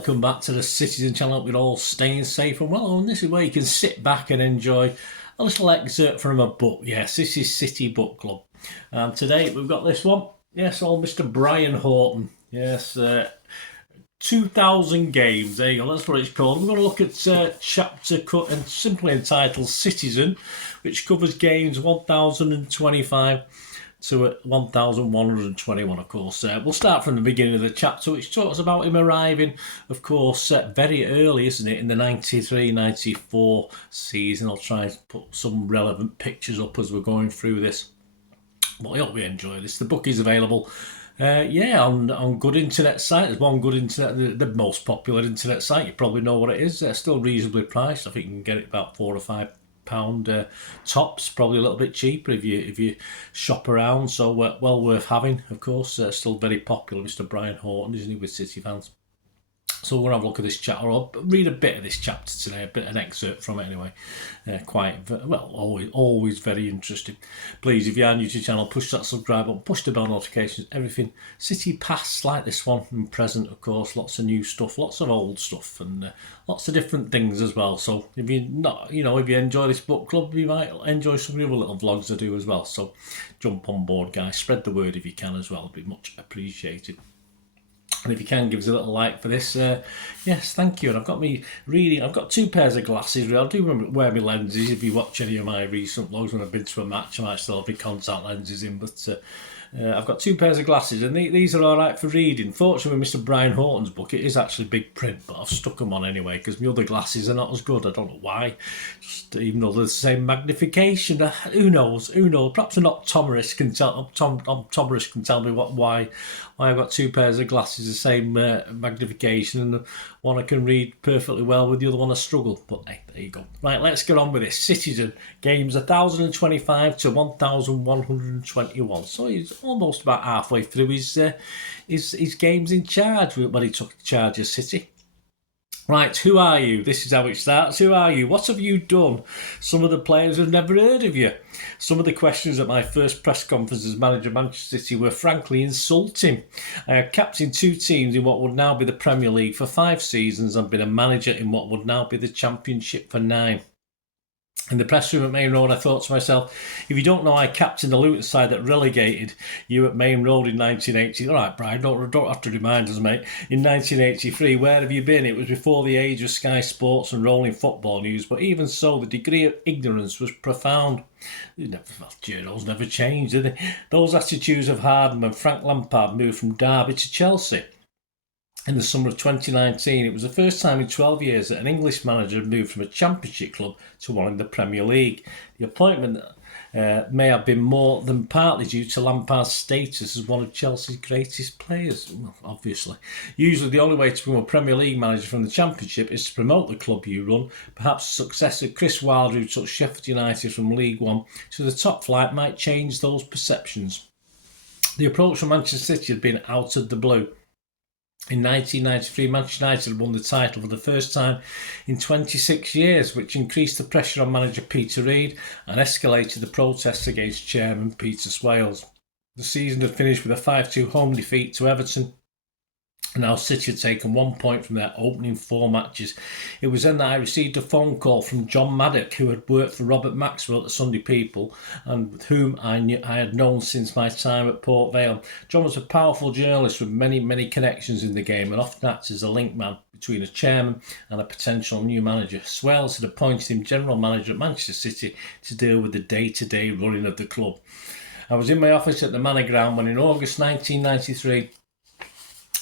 welcome back to the Citizen channel. Hope you're all staying safe and well. And this is where you can sit back and enjoy a little excerpt from a book. Yes, this is City Book Club. And today we've got this one. Yes, old Mr. Brian Horton. Yes, 2,000 games. There you go, that's what it's called. We're going to look at chapter cut and simply entitled Citizen, which covers games 1,025 to 1,121, of course. We'll start from the beginning of the chapter, which talks about him arriving, of course, very early, isn't it, in the 93-94 season. I'll try and put some relevant pictures up as we're going through this. But I hope you enjoy this. The book is available, on good internet site. There's one good internet, the most popular internet site. You probably know what it is. Still reasonably priced. I think you can get it about £4 or £5 tops, probably a little bit cheaper if you shop around. So well worth having, of course. Still very popular, Mr. Brian Horton, isn't he, with City fans? So we're going to have a look at this chapter. I'll read a bit of this chapter today, an excerpt from it anyway. Always very interesting. Please, if you are new to the channel, push that subscribe button, push the bell notifications, everything. City past like this one, and present, of course. Lots of new stuff, lots of old stuff, and lots of different things as well. So if you enjoy this book club, you might enjoy some of the other little vlogs I do as well. So jump on board, guys. Spread the word if you can as well. It'd be much appreciated. And if you can, give us a little like for this. Yes, thank you. And I've got two pairs of glasses. I do wear my lenses. If you watch any of my recent vlogs when I've been to a match, I might still have my contact lenses in. But I've got two pairs of glasses, and these are all right for reading. Fortunately, with Mr. Brian Horton's book, it is actually big print, but I've stuck them on anyway because my other glasses are not as good. I don't know why. Just even though they're the same magnification, who knows? Perhaps an optometrist can tell me why I've got two pairs of glasses the same magnification, and one I can read perfectly well, with the other one I struggle. But hey, there you go. Right, let's get on with this. Citizen games 1,025 to 1,121. So he's almost about halfway through his games in charge when he took charge of City. Right, who are you? This is how it starts. Who are you? What have you done? Some of the players have never heard of you. Some of the questions at my first press conference as manager of Manchester City were frankly insulting. I have captained two teams in what would now be the Premier League for 5 seasons and been a manager in what would now be the Championship for 9. In the press room at Main Road, I thought to myself, if you don't know, I captained the Luton side that relegated you at Main Road in 1980. All right, Brian, don't have to remind us, mate. In 1983, where have you been? It was before the age of Sky Sports and rolling football news, but even so, the degree of ignorance was profound. Journals never changed, did they? Those attitudes of Harden when Frank Lampard moved from Derby to Chelsea. In the summer of 2019, it was the first time in 12 years that an English manager had moved from a Championship club to one in the Premier League. The appointment may have been more than partly due to Lampard's status as one of Chelsea's greatest players, well, obviously. Usually the only way to become a Premier League manager from the Championship is to promote the club you run. Perhaps the success of Chris Wilder, who took Sheffield United from League One to the top flight, might change those perceptions. The approach from Manchester City had been out of the blue. In 1993, Manchester United won the title for the first time in 26 years, which increased the pressure on manager Peter Reid and escalated the protests against chairman Peter Swales. The season had finished with a 5-2 home defeat to Everton, and now City had taken 1 point from their opening 4 matches. It was then that I received a phone call from John Maddock, who had worked for Robert Maxwell at the Sunday People and with whom I had known since my time at Port Vale. John was a powerful journalist with many connections in the game and often acted as a link man between a chairman and a potential new manager. Swales had appointed him general manager at Manchester City to deal with the day-to-day running of the club. I was in my office at the Manor Ground when in August 1993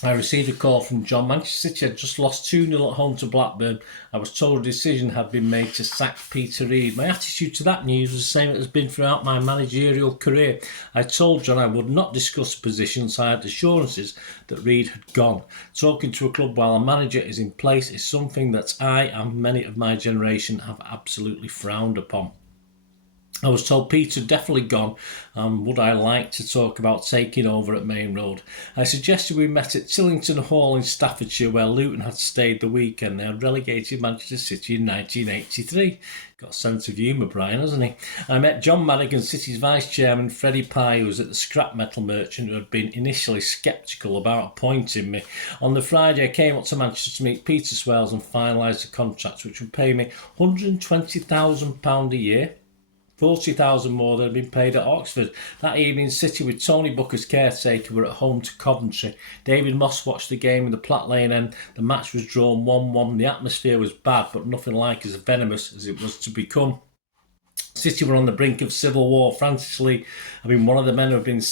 I received a call from John. Manchester City had just lost 2-0 at home to Blackburn. I was told a decision had been made to sack Peter Reid. My attitude to that news was the same it has been throughout my managerial career. I told John I would not discuss positions. I had assurances that Reid had gone. Talking to a club while a manager is in place is something that I and many of my generation have absolutely frowned upon. I was told Peter had definitely gone, and would I like to talk about taking over at Main Road. I suggested we met at Tillington Hall in Staffordshire, where Luton had stayed the weekend. They had relegated Manchester City in 1983. Got a sense of humour, Brian, hasn't he? I met John Madigan, City's vice chairman, Freddie Pye, who was at the scrap metal merchant, who had been initially sceptical about appointing me. On the Friday, I came up to Manchester to meet Peter Swales and finalise the contract, which would pay me £120,000 a year. 40,000 more than had been paid at Oxford. That evening, City, with Tony Book as caretaker, were at home to Coventry. David Moss watched the game in the Platt Lane end. The match was drawn 1-1. The atmosphere was bad, but nothing like as venomous as it was to become. City were on the brink of civil war. Francis Lee, one of the men who have been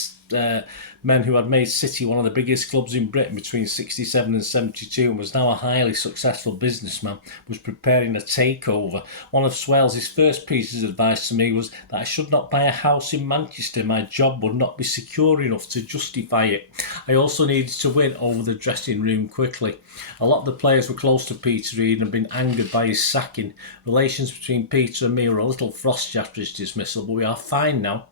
men who had made City one of the biggest clubs in Britain between 67 and 72 and was now a highly successful businessman, was preparing a takeover. One of Swales' first pieces of advice to me was that I should not buy a house in Manchester. My job would not be secure enough to justify it. I also needed to win over the dressing room quickly. A lot of the players were close to Peter Reid and had been angered by his sacking. Relations between Peter and me were a little frosty after his dismissal, but we are fine now.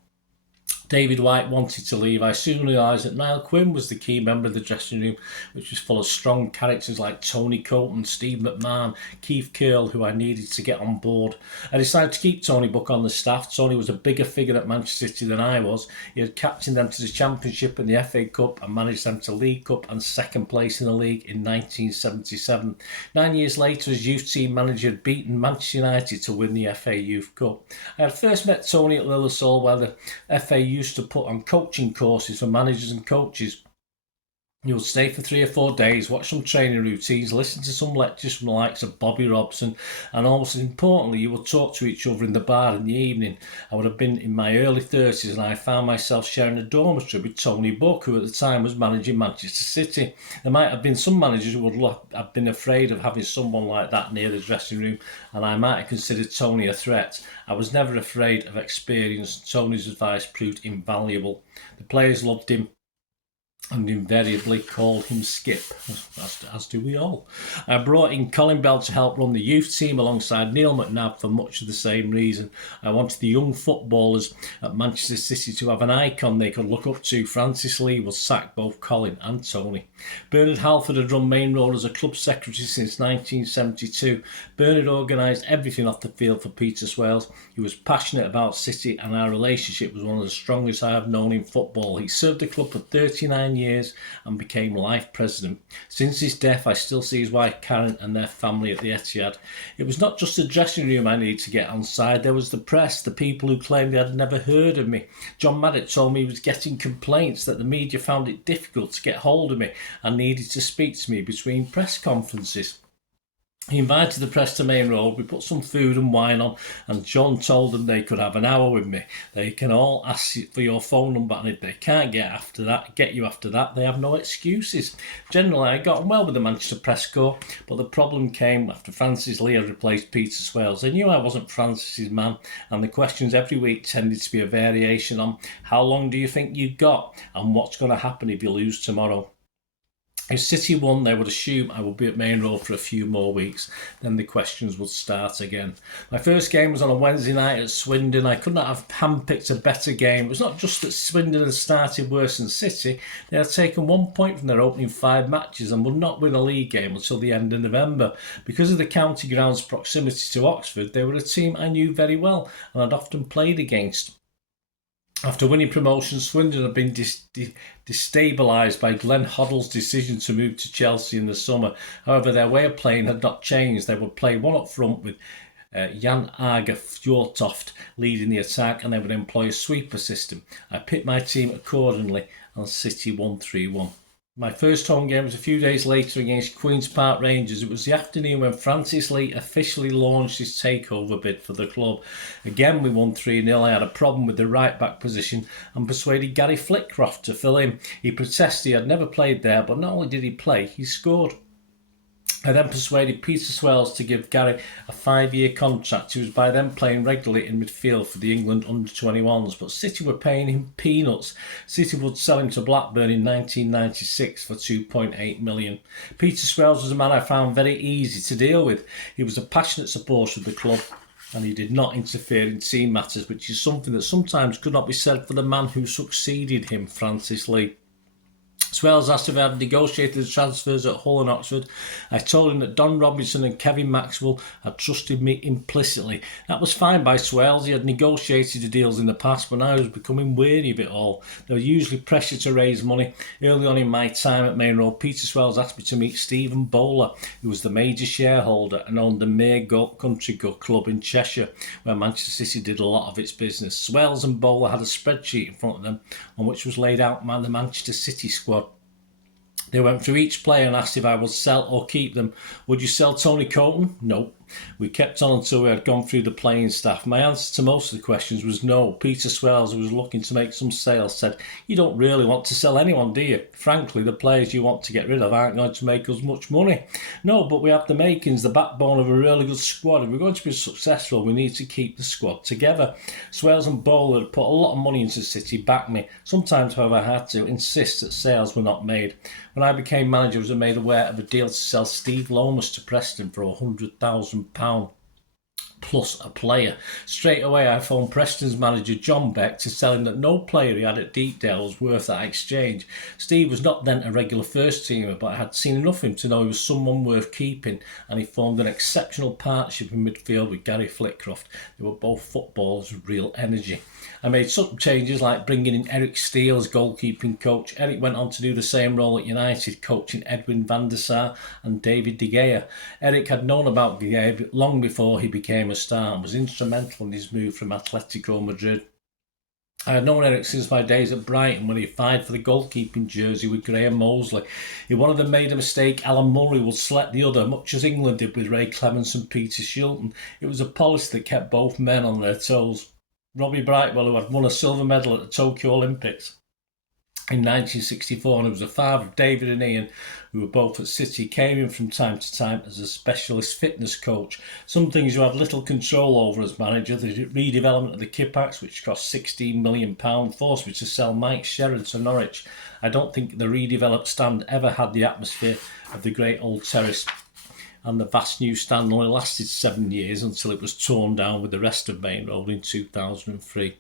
David White wanted to leave. I soon realised that Niall Quinn was the key member of the dressing room, which was full of strong characters like Tony Colton, Steve McMahon, Keith Curl, who I needed to get on board. I decided to keep Tony Book on the staff. Tony was a bigger figure at Manchester City than I was. He had captained them to the Championship and the FA Cup and managed them to League Cup and second place in the league in 1977. 9 years later, as youth team manager, had beaten Manchester United to win the FA Youth Cup. I had first met Tony at Limassol, where the FA used to put on coaching courses for managers and coaches. You would stay for 3 or 4 days, watch some training routines, listen to some lectures from the likes of Bobby Robson, and almost importantly, you would talk to each other in the bar in the evening. I would have been in my early 30s and I found myself sharing a dormitory with Tony Book, who at the time was managing Manchester City. There might have been some managers who would have been afraid of having someone like that near the dressing room, and I might have considered Tony a threat. I was never afraid of experience. Tony's advice proved invaluable. The players loved him and invariably called him Skip, as do we all. I brought in Colin Bell to help run the youth team alongside Neil McNabb for much of the same reason. I wanted the young footballers at Manchester City to have an icon they could look up to. Francis Lee would sack both Colin and Tony. Bernard Halford had run Main Road as a club secretary since 1972. Bernard organised everything off the field for Peter Swales. He was passionate about City and our relationship was one of the strongest I have known in football. He served the club for 39 years and became life president. Since his death, I still see his wife Karen and their family at the Etihad. It was not just the dressing room I needed to get on side. There was the press, the people who claimed they had never heard of me. John Maddock told me he was getting complaints that the media found it difficult to get hold of me and needed to speak to me between press conferences. He invited the press to Main Road. We put some food and wine on, and John told them they could have an hour with me. They can all ask for your phone number, and if they can't get you after that, they have no excuses. Generally, I got on well with the Manchester press corps, but the problem came after Francis Lee had replaced Peter Swales. They knew I wasn't Francis's man, and the questions every week tended to be a variation on how long do you think you've got, and what's going to happen if you lose tomorrow. If City won, they would assume I would be at Main Road for a few more weeks. Then the questions would start again. My first game was on a Wednesday night at Swindon. I could not have handpicked a better game. It was not just that Swindon had started worse than City. They had taken 1 point from their opening 5 matches and would not win a league game until the end of November. Because of the county ground's proximity to Oxford, they were a team I knew very well and had often played against. After winning promotion, Swindon had been destabilised by Glenn Hoddle's decision to move to Chelsea in the summer. However, their way of playing had not changed. They would play one up front with Jan Arge Fjortoft leading the attack, and they would employ a sweeper system. I picked my team accordingly, and City won 3-1. My first home game was a few days later against Queen's Park Rangers. It was the afternoon when Francis Lee officially launched his takeover bid for the club. Again, we won 3-0. I had a problem with the right-back position and persuaded Gary Flitcroft to fill in. He protested he had never played there, but not only did he play, he scored. I then persuaded Peter Swales to give Gary a 5-year contract. He was by then playing regularly in midfield for the England under-21s, but City were paying him peanuts. City would sell him to Blackburn in 1996 for £2.8 million. Peter Swales was a man I found very easy to deal with. He was a passionate supporter of the club. and he did not interfere in team matters, which is something that sometimes could not be said for the man who succeeded him, Francis Lee. Swales asked if I had negotiated the transfers at Hull and Oxford. I told him that Don Robinson and Kevin Maxwell had trusted me implicitly. That was fine by Swales. He had negotiated the deals in the past, but now he was becoming weary of it all. There was usually pressure to raise money. Early on in my time at Main Road, Peter Swales asked me to meet Stephen Bowler, who was the major shareholder and owned the Mere Country Club in Cheshire, where Manchester City did a lot of its business. Swales and Bowler had a spreadsheet in front of them on which was laid out the Manchester City squad. They went through each player and asked if I would sell or keep them. Would you sell Tony Creighton? No. We kept on until we had gone through the playing staff. My answer to most of the questions was no. Peter Swales, who was looking to make some sales, said, you don't really want to sell anyone, do you? Frankly, the players you want to get rid of aren't going to make us much money. No, but we have the makings, the backbone of a really good squad. If we're going to be successful, we need to keep the squad together. Swales and Bowler had put a lot of money into City, backed me. Sometimes, however, I had to insist that sales were not made. When I became manager, I was made aware of a deal to sell Steve Lomas to Preston for £100,000 plus a player. Straight away I phoned Preston's manager John Beck to tell him that no player he had at Deepdale was worth that exchange. Steve was not then a regular first teamer, but I had seen enough of him to know he was someone worth keeping, and he formed an exceptional partnership in midfield with Gary Flitcroft. They were both footballers with real energy. I made some changes like bringing in Eric Steele as goalkeeping coach. Eric went on to do the same role at United, coaching Edwin van der Sar and David De Gea. Eric had known about De Gea long before he became a star and was instrumental in his move from Atletico Madrid. I had known Eric since my days at Brighton when he fied for the goalkeeping jersey with Graham Mosley. If one of them made a mistake, Alan Murray would select the other, much as England did with Ray Clemence and Peter Shilton. It was a policy that kept both men on their toes. Robbie Brightwell, who had won a silver medal at the Tokyo Olympics in 1964 and who was the father of David and Ian, who were both at City, came in from time to time as a specialist fitness coach. Some things you had little control over as manager. The redevelopment of the Kippax, which cost £16 million, forced me to sell Mike Sheridan to Norwich. I don't think the redeveloped stand ever had the atmosphere of the great old terrace, and the vast new stand only lasted 7 years until it was torn down with the rest of Main Road in 2003.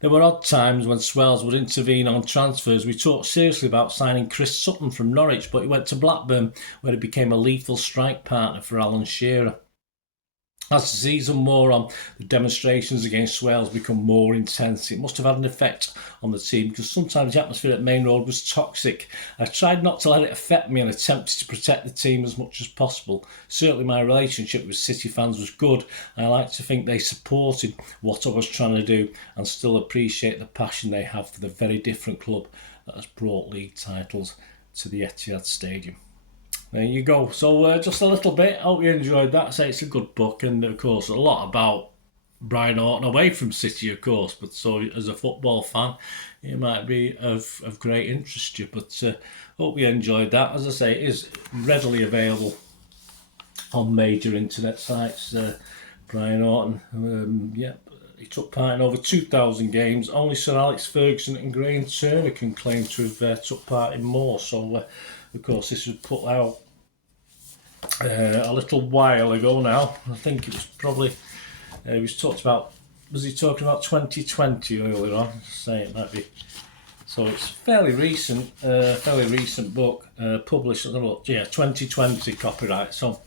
There were odd times when Swales would intervene on transfers. We talked seriously about signing Chris Sutton from Norwich, but he went to Blackburn, where he became a lethal strike partner for Alan Shearer. As the season wore on, the demonstrations against Swales become more intense. It must have had an effect on the team because sometimes the atmosphere at Main Road was toxic. I tried not to let it affect me and attempted to protect the team as much as possible. Certainly my relationship with City fans was good. I like to think they supported what I was trying to do and still appreciate the passion they have for the very different club that has brought league titles to the Etihad Stadium. There you go. So just a little bit. Hope you enjoyed that. I say it's a good book, and of course a lot about Brian Horton away from City, of course. But so as a football fan, it might be of great interest to you. But hope you enjoyed that. As I say, it is readily available on major internet sites. Brian Horton, he took part in over 2,000 games. Only Sir Alex Ferguson and Graham Turner can claim to have took part in more. So, of course, this was put out a little while ago now. I think it was probably, was he talking about 2020 earlier on? Say it might be. So it's fairly recent book, published at the 2020 copyright. So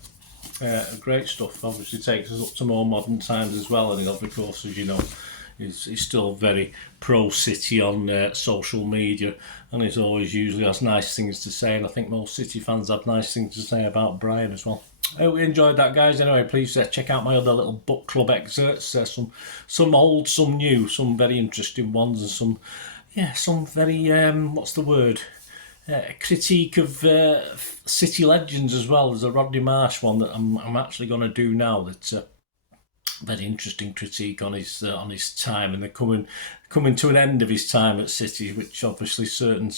great stuff. Obviously takes us up to more modern times as well, and of course, as you know, he's still very pro-City on social media, and he's always usually has nice things to say, and I think most City fans have nice things to say about Brian as well. I hope you enjoyed that, guys. Anyway, please check out my other little book club excerpts. Some old, some new, some very interesting ones, and some very critique of City legends as well. There's a Rodney Marsh one that I'm actually going to do now. That's very interesting critique on his time and the coming to an end of his time at City, which obviously certain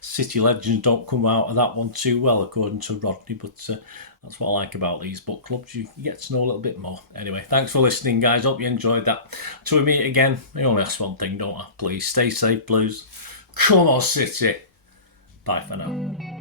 City legends don't come out of that one too well, according to Rodney. But that's what I like about these book clubs. You get to know a little bit more. Anyway, thanks for listening, guys. Hope you enjoyed that. Till we meet again, I only ask one thing, don't I? Please stay safe, Blues. Come on, City. Bye for now.